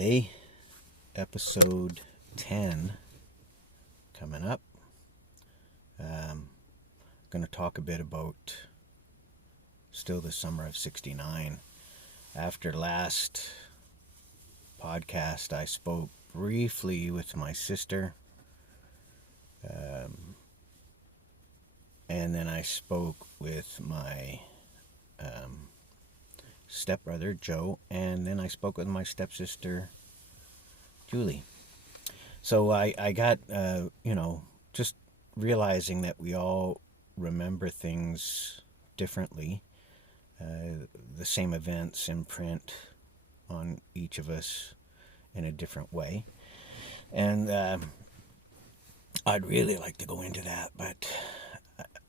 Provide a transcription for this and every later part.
Hey, episode 10 coming up. Going to talk a bit about still the summer of 69. After last podcast, I spoke briefly with my sister. And then I spoke with my stepbrother, Joe. And then I spoke with my stepsister, Julie. So I got, just realizing that we all remember things differently. The same events imprint on each of us in a different way. And I'd really like to go into that, but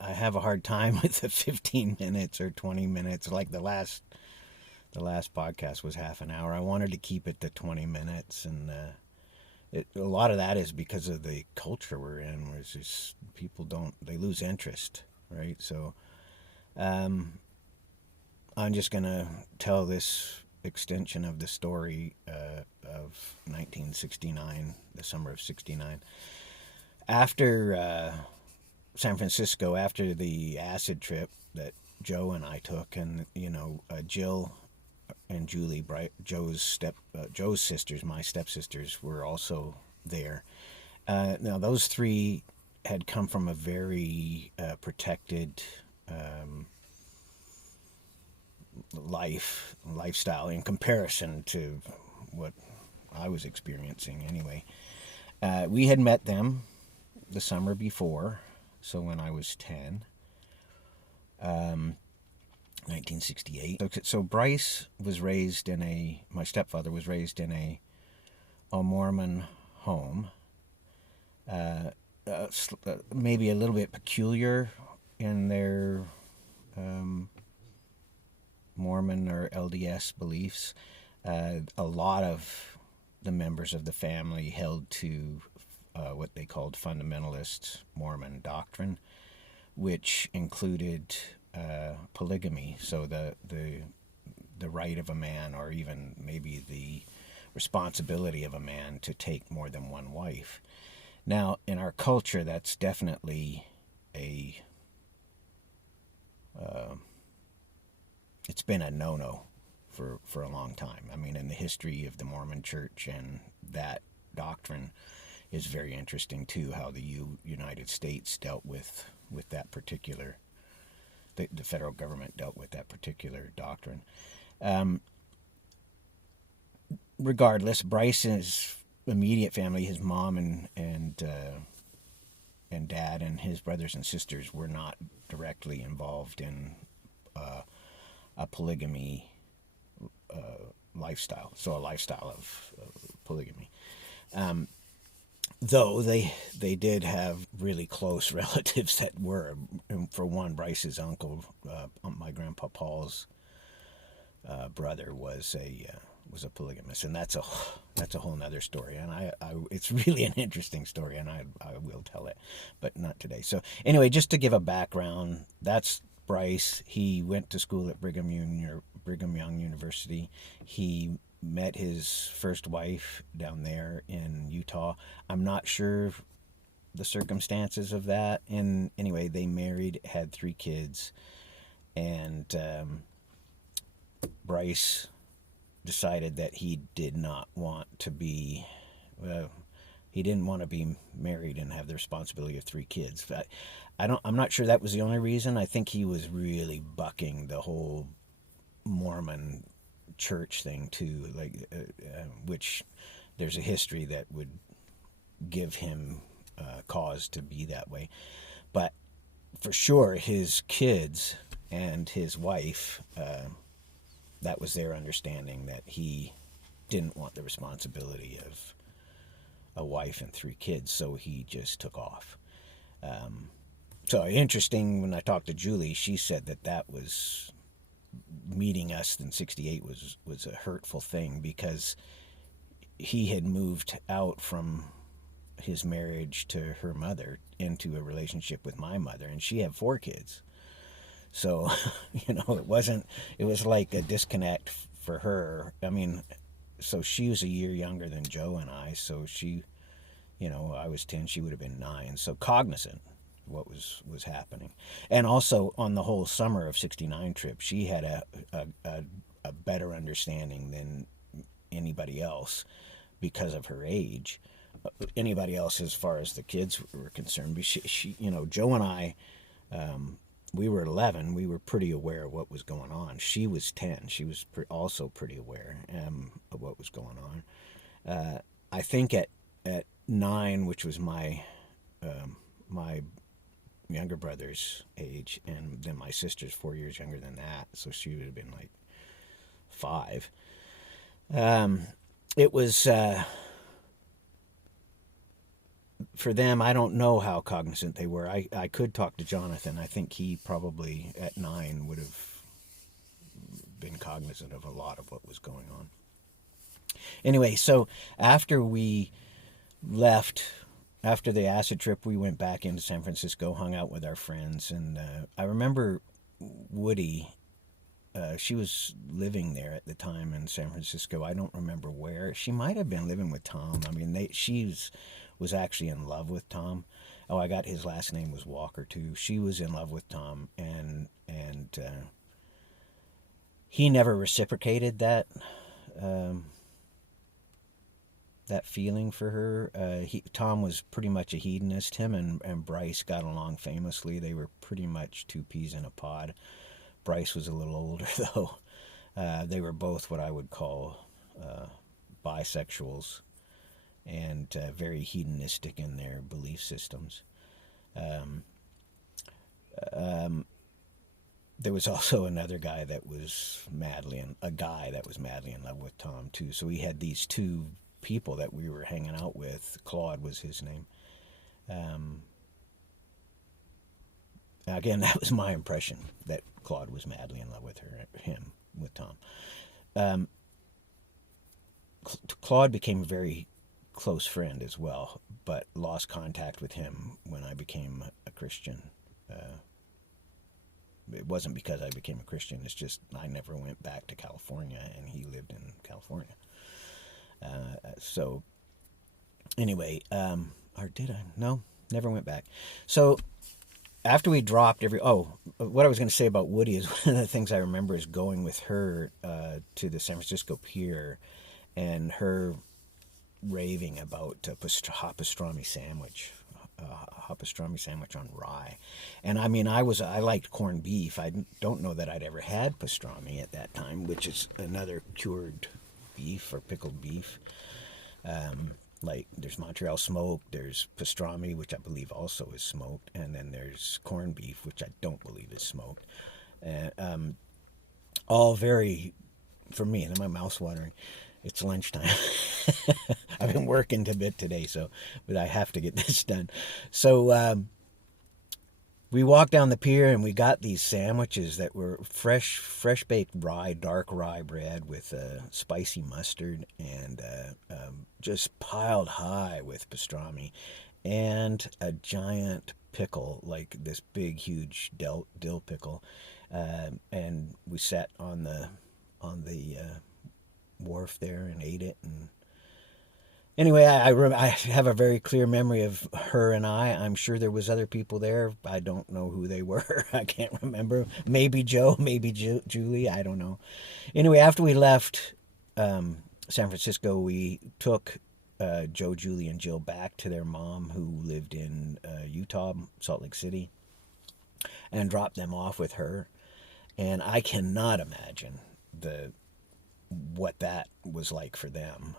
I have a hard time with the 15 minutes or 20 minutes. Like the last podcast was half an hour. I wanted to keep it to 20 minutes, and a lot of that is because of the culture we're in, where it's just people they lose interest, right? So I'm just going to tell this extension of the story of 1969, the summer of 69. After San Francisco, after the acid trip that Joe and I took, and, Jill and Julie, Joe's sisters, my stepsisters, were also there. Now, those three had come from a very protected lifestyle in comparison to what I was experiencing anyway. We had met them the summer before, so when I was 10. 1968. So Bryce was raised my stepfather was raised in a Mormon home. Maybe a little bit peculiar in their Mormon or LDS beliefs. A lot of the members of the family held to what they called fundamentalist Mormon doctrine, which included polygamy, so the right of a man, or even maybe the responsibility of a man, to take more than one wife. Now, in our culture, that's definitely it's been a no-no for a long time. I mean, in the history of the Mormon Church, and that doctrine is very interesting too, how the United States dealt with that particular, the federal government dealt with that particular doctrine. Regardless, Bryce's immediate family, his mom and dad and his brothers and sisters, were not directly involved in a polygamy lifestyle. So a lifestyle of polygamy. Though they did have really close relatives that were. For one, Bryce's uncle, my grandpa Paul's brother, was a polygamist, and that's a whole nother story. And I it's really an interesting story, and I will tell it, but not today. So anyway, just to give a background, that's Bryce. He went to school at Brigham Young University. He met his first wife down there in Utah. I'm not sure the circumstances of that. And anyway, they married, had 3 kids, and Bryce decided that he did not want to be, he didn't want to be married and have the responsibility of 3 kids. I'm not sure that was the only reason. I think he was really bucking the whole Mormon church thing too, which there's a history that would give him cause to be that way. But for sure, his kids and his wife, that was their understanding, that he didn't want the responsibility of a wife and 3 kids, so he just took off. So interesting, when I talked to Julie, she said that was, meeting us in 68 was a hurtful thing, because he had moved out from his marriage to her mother into a relationship with my mother, and she had 4 kids. So, it was like a disconnect for her. I mean, so she was a year younger than Joe and I. So she, I was 10, she would have been 9. So cognizant what was happening. And also on the whole summer of '69 trip, she had a better understanding than anybody else because of her age. Anybody else as far as the kids were concerned. But she Joe and I, we were 11. We were pretty aware of what was going on. She was 10. She was also pretty aware of what was going on. I think at 9, which was my younger brother's age, and then my sister's 4 years younger than that, so she would have been like 5. It was for them. I don't know how cognizant they were. I could talk to Jonathan. I think he probably at 9 would have been cognizant of a lot of what was going on. Anyway, so after we left, after the acid trip, we went back into San Francisco, hung out with our friends, and I remember Woody. She was living there at the time in San Francisco. I don't remember where. She might have been living with Tom. I mean, she was actually in love with Tom. Oh, I got his last name was Walker too. She was in love with Tom, and he never reciprocated that feeling for her. Tom was pretty much a hedonist. Him and Bryce got along famously. They were pretty much two peas in a pod. Bryce was a little older, though. They were both what I would call bisexuals and very hedonistic in their belief systems. There was also another guy that was madly in love with Tom, too. So we had these two people that we were hanging out with. Claude was his name. Again, that was my impression, that Claude was madly in love with with Tom. Claude became a very close friend as well, but lost contact with him when I became a Christian. It wasn't because I became a Christian, it's just I never went back to California, and he lived in California. So, anyway, or did I? No, never went back. So, after we dropped what I was going to say about Woody is one of the things I remember is going with her to the San Francisco Pier, and her raving about hot pastrami sandwich on rye. And I mean, I liked corned beef. I don't know that I'd ever had pastrami at that time, which is another cured beef or pickled beef. Like there's Montreal smoked, there's pastrami, which I believe also is smoked, and then there's corned beef, which I don't believe is smoked. All very, for me, and my mouth's watering. It's lunchtime. I've been working a bit today, but I have to get this done. So we walked down the pier, and we got these sandwiches that were fresh baked rye, dark rye bread with spicy mustard, and just piled high with pastrami, and a giant pickle, like this big, huge dill pickle. And we sat on the wharf there and ate it. And anyway, I have a very clear memory of her and I'm sure there was other people there. I don't know who they were. I can't remember. Maybe Joe, maybe Julie. I don't know. Anyway, after we left San Francisco, we took Joe, Julie, and Jill back to their mom, who lived in Utah, Salt Lake City, and dropped them off with her. And I cannot imagine what that was like for them,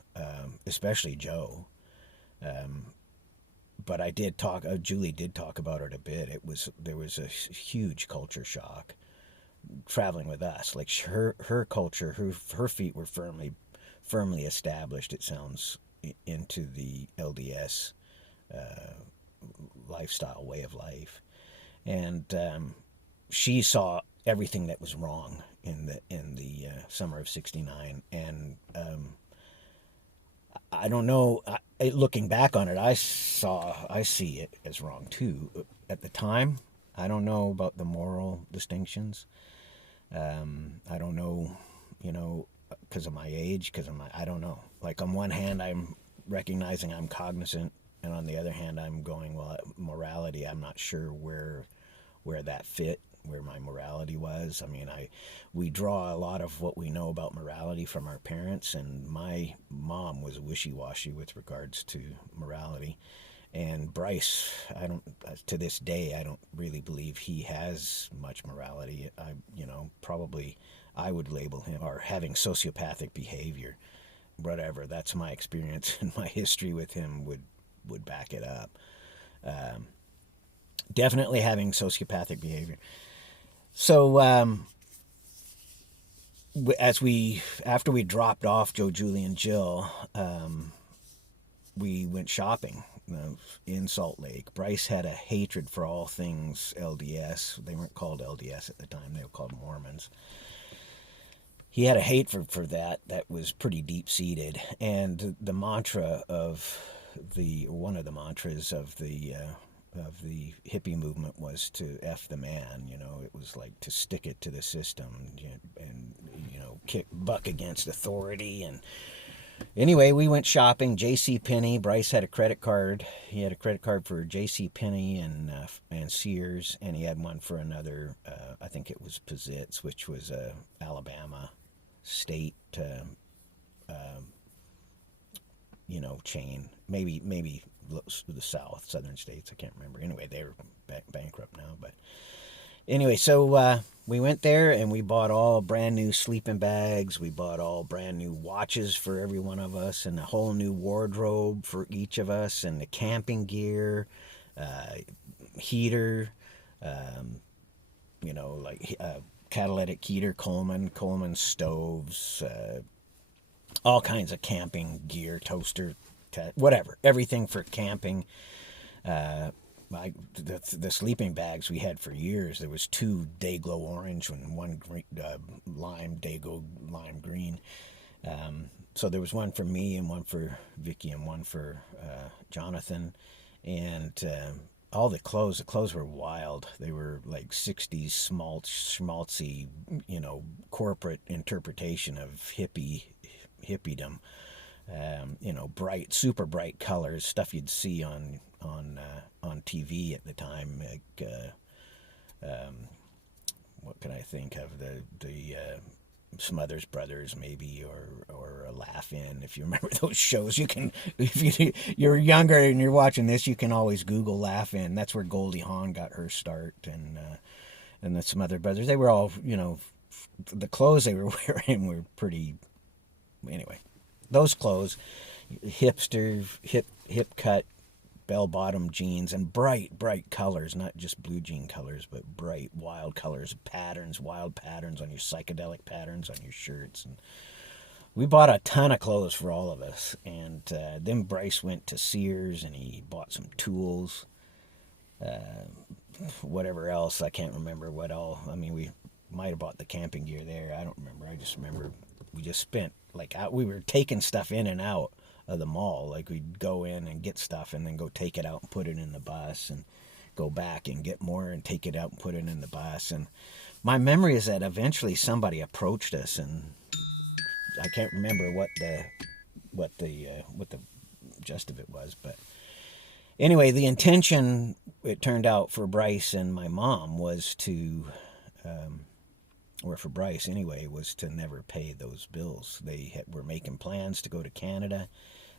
especially Joe. But I did talk. Julie did talk about it a bit. There was a huge culture shock traveling with us. Like her culture, her feet were firmly established. It sounds into the LDS lifestyle, way of life, and she saw everything that was wrong in the summer of '69, and I don't know. Looking back on it, I see it as wrong too. At the time, I don't know about the moral distinctions. I don't know, because of my age, because of my, I don't know. Like on one hand, I'm recognizing I'm cognizant, and on the other hand, I'm going, well, morality, I'm not sure where that fit, where my morality was. I mean, we draw a lot of what we know about morality from our parents, and my mom was wishy-washy with regards to morality. And Bryce, I don't, to this day, I don't really believe he has much morality. Probably I would label him or having sociopathic behavior. Whatever, that's my experience, and my history with him would back it up. Definitely having sociopathic behavior. So after we dropped off Joe, Julie, and Jill, we went shopping in Salt Lake. Bryce had a hatred for all things LDS. They weren't called LDS at the time; they were called Mormons. He had a hate for that was pretty deep seated, and the mantra of one of the mantras of the hippie movement was to F the man. It was like to stick it to the system, and kick buck against authority. And anyway, we went shopping. J.C. Penney. Bryce had a credit card. He had a credit card for J.C. Penney and Sears, and he had one for another. I think it was Pizzitz, which was a Alabama state chain. Maybe the southern states. I can't remember. Anyway, they were bankrupt now. But anyway, so we went there and we bought all brand new sleeping bags. We bought all brand new watches for every one of us, and a whole new wardrobe for each of us, and the camping gear, heater, like catalytic heater, Coleman stoves, all kinds of camping gear, toaster, whatever, everything for camping. The sleeping bags we had for years. There was 2 Dayglow orange and 1 green, Dayglow lime green. So there was one for me and one for Vicky and one for Jonathan. And all the clothes were wild. They were like 60s schmaltzy, corporate interpretation of hippiedom. Super bright colors, stuff you'd see on TV at the time. Like, what can I think of? The Smothers Brothers, maybe, or a Laugh In. If you remember those shows, you can. If you're younger and you're watching this, you can always Google Laugh In. That's where Goldie Hawn got her start, and the Smothers Brothers. They were all, the clothes they were wearing were pretty. Anyway, those clothes, hipster, hip cut, bell-bottom jeans, and bright colors, not just blue jean colors, but bright, wild colors, wild patterns on your psychedelic patterns on your shirts. And we bought a ton of clothes for all of us. And then Bryce went to Sears and he bought some tools, whatever else. I can't remember what all. I mean, we might have bought the camping gear there. I don't remember. I just remember we just spent, we were taking stuff in and out of the mall. Like, we'd go in and get stuff and then go take it out and put it in the bus, and go back and get more and take it out and put it in the bus. And my memory is that eventually somebody approached us, and I can't remember what the gist of it was, but anyway, the intention, it turned out, for Bryce and my mom was to or for Bryce anyway, was to never pay those bills. They were making plans to go to Canada.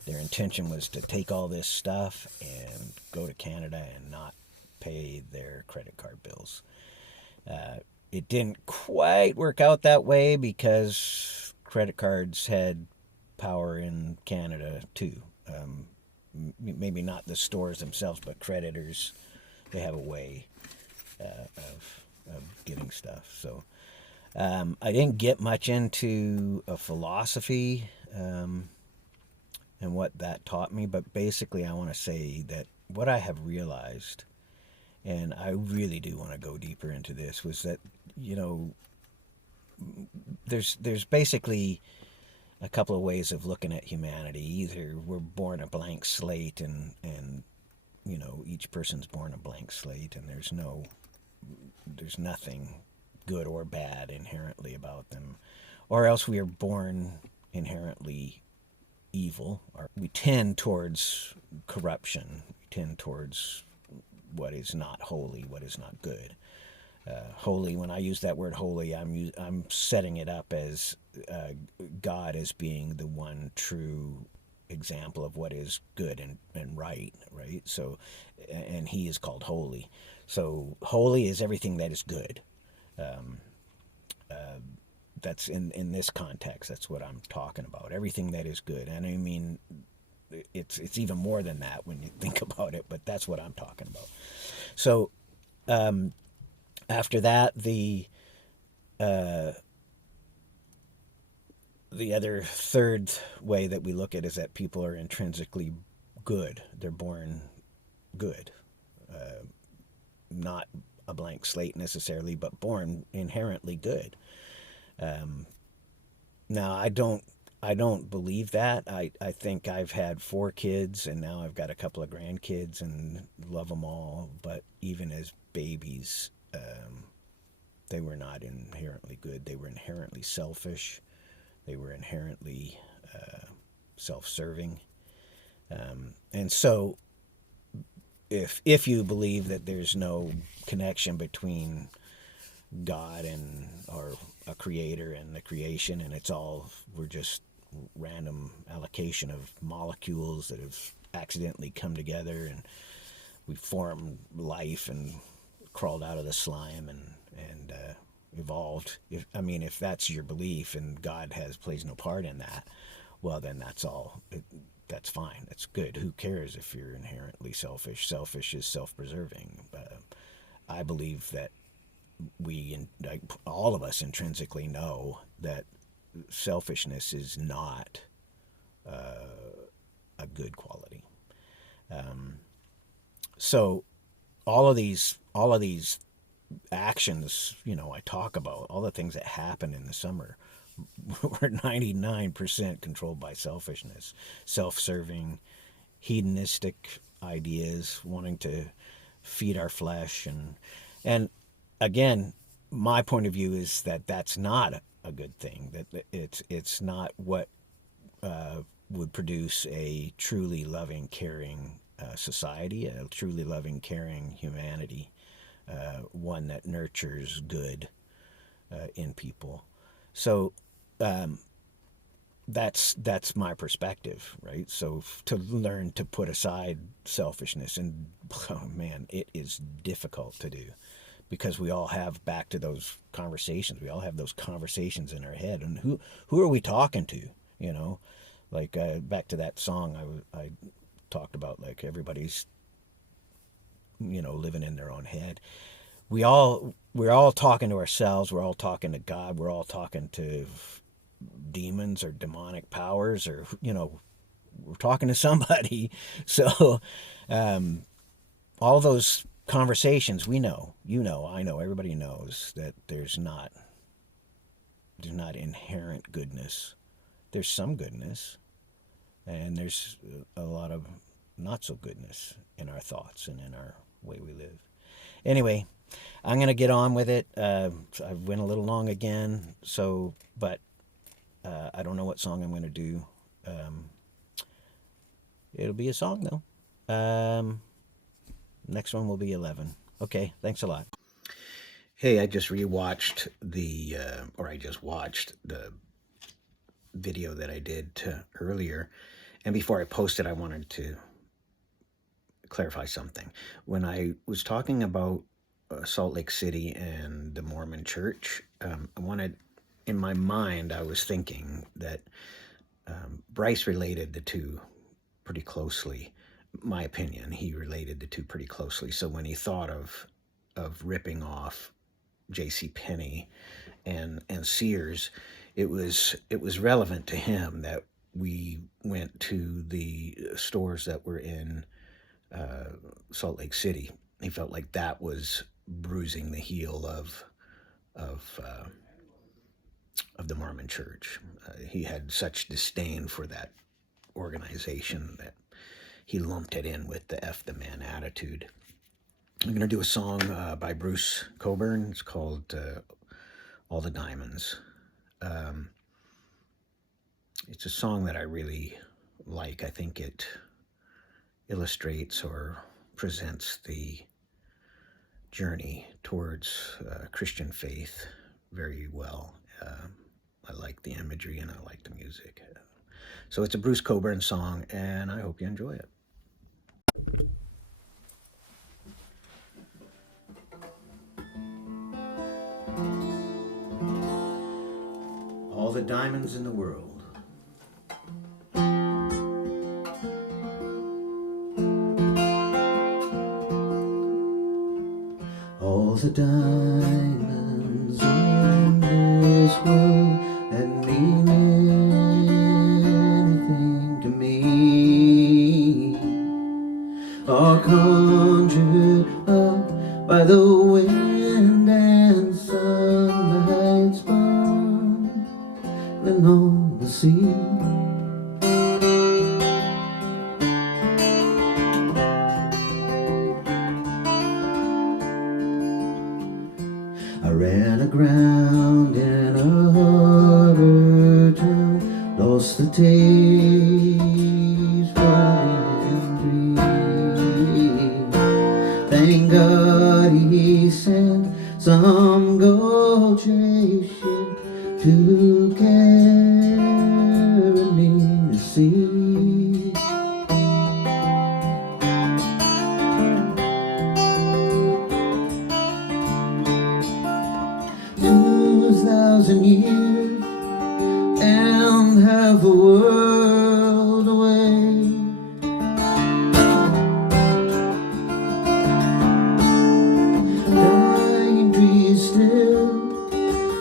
Their intention was to take all this stuff and go to Canada and not pay their credit card bills. It didn't quite work out that way, because credit cards had power in Canada too. Maybe not the stores themselves, but creditors, they have a way of getting stuff. So I didn't get much into a philosophy and what that taught me, but basically I want to say that what I have realized, and I really do want to go deeper into this, was that, there's basically a couple of ways of looking at humanity. Either we're born a blank slate, and each person's born a blank slate, and there's nothing good or bad inherently about them, or else we are born inherently evil, or we tend towards corruption, we tend towards what is not holy, what is not good. Holy, when I use that word holy, I'm setting it up as God as being the one true example of what is good and right, right? So, and he is called holy. So holy is everything that is good. That's in this context. That's what I'm talking about. Everything that is good, and I mean, it's even more than that when you think about it. But that's what I'm talking about. So after that, the other third way that we look at is that people are intrinsically good. They're born good, not a blank slate necessarily, but born inherently good. Now I don't believe that. I think I've had 4 kids and now I've got a couple of grandkids and love them all. But even as babies, they were not inherently good. They were inherently selfish. They were inherently self-serving. And so if you believe that there's no connection between God and or a creator and the creation, and we're just random allocation of molecules that have accidentally come together and we formed life and crawled out of the slime and evolved. If that's your belief and God plays no part in that, well then that's all. That's fine. That's good. Who cares if you're inherently selfish? Selfish is self-preserving. I believe that all of us intrinsically know that selfishness is not a good quality. So all of these actions, I talk about, all the things that happen in the summer were 99% controlled by selfishness, self-serving, hedonistic ideas, wanting to feed our flesh, and again, my point of view is that that's not a good thing. That it's not what would produce a truly loving, caring society, a truly loving, caring humanity, one that nurtures good in people. So that's my perspective, right? So to learn to put aside selfishness, and oh man, it is difficult to do because we all have, back to those conversations, we all have those conversations in our head, and who are we talking to? Like back to that song I talked about, like everybody's living in their own head. We're all talking to ourselves. We're all talking to God. We're all talking to demons or demonic powers, or we're talking to somebody. So all those conversations, we know, I know, everybody knows that there's not inherent goodness. There's some goodness, and there's a lot of not so goodness in our thoughts and in our way we live. Anyway, I'm going to get on with it. I went a little long again, but I don't know what song I'm going to do. It'll be a song, though. Next one will be 11. Okay, thanks a lot. Hey, I just watched the video that I did earlier. And before I posted, I wanted to clarify something. When I was talking about Salt Lake City and the Mormon Church, in my mind, I was thinking that Bryce related the two pretty closely. My opinion, he related the two pretty closely. So when he thought of ripping off J.C. Penney and Sears, it was relevant to him that we went to the stores that were in Salt Lake City. He felt like that was bruising the heel of the Mormon Church. He had such disdain for that organization that he lumped it in with the F the man attitude. I'm going to do a song by Bruce Coburn. It's called All the Diamonds. it's a song that I really like. I think it illustrates or presents the journey towards Christian faith very well. I like the imagery and I like the music. So it's a Bruce Cockburn song, and I hope you enjoy it. All the diamonds in the world. All the diamonds in this world that mean anything to me are conjured up by the wind and sunlight sparkling on the sea. I ran aground in a harbor town, lost the taste, falling free. Thank God he sent some gold chase ship to carry me to sea. 2,000 years and half a world away. Dying trees still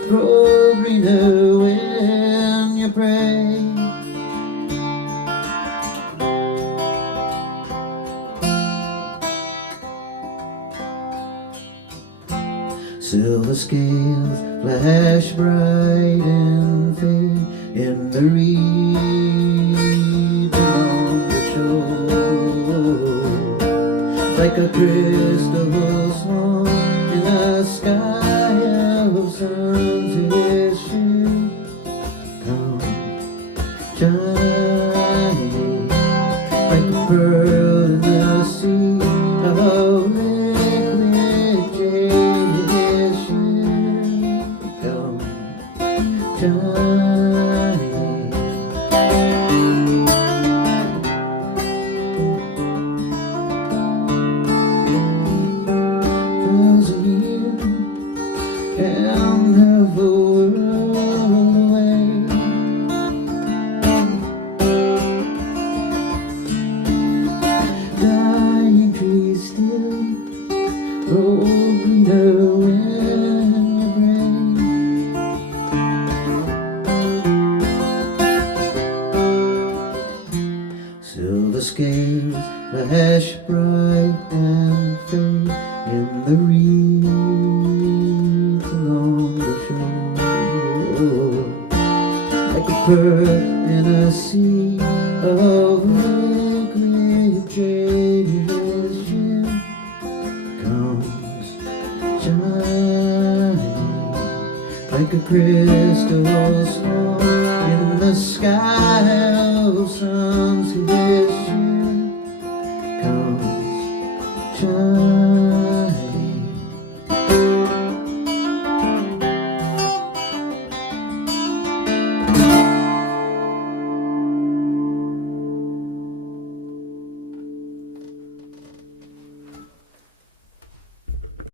grow greener when you pray. Silver scales flash bright and fade in the reeds along the shore, like a crystal swan in a sky of suns. His ship comes shining like a pearl in the sea of liquid jade. Dying trees still grow greener when you pray. Silver scales flash bright and fade in the reeds along the shore, like a pearl in a sea of liquid jade. His ship comes shining like a crystal swan in the sky of suns. His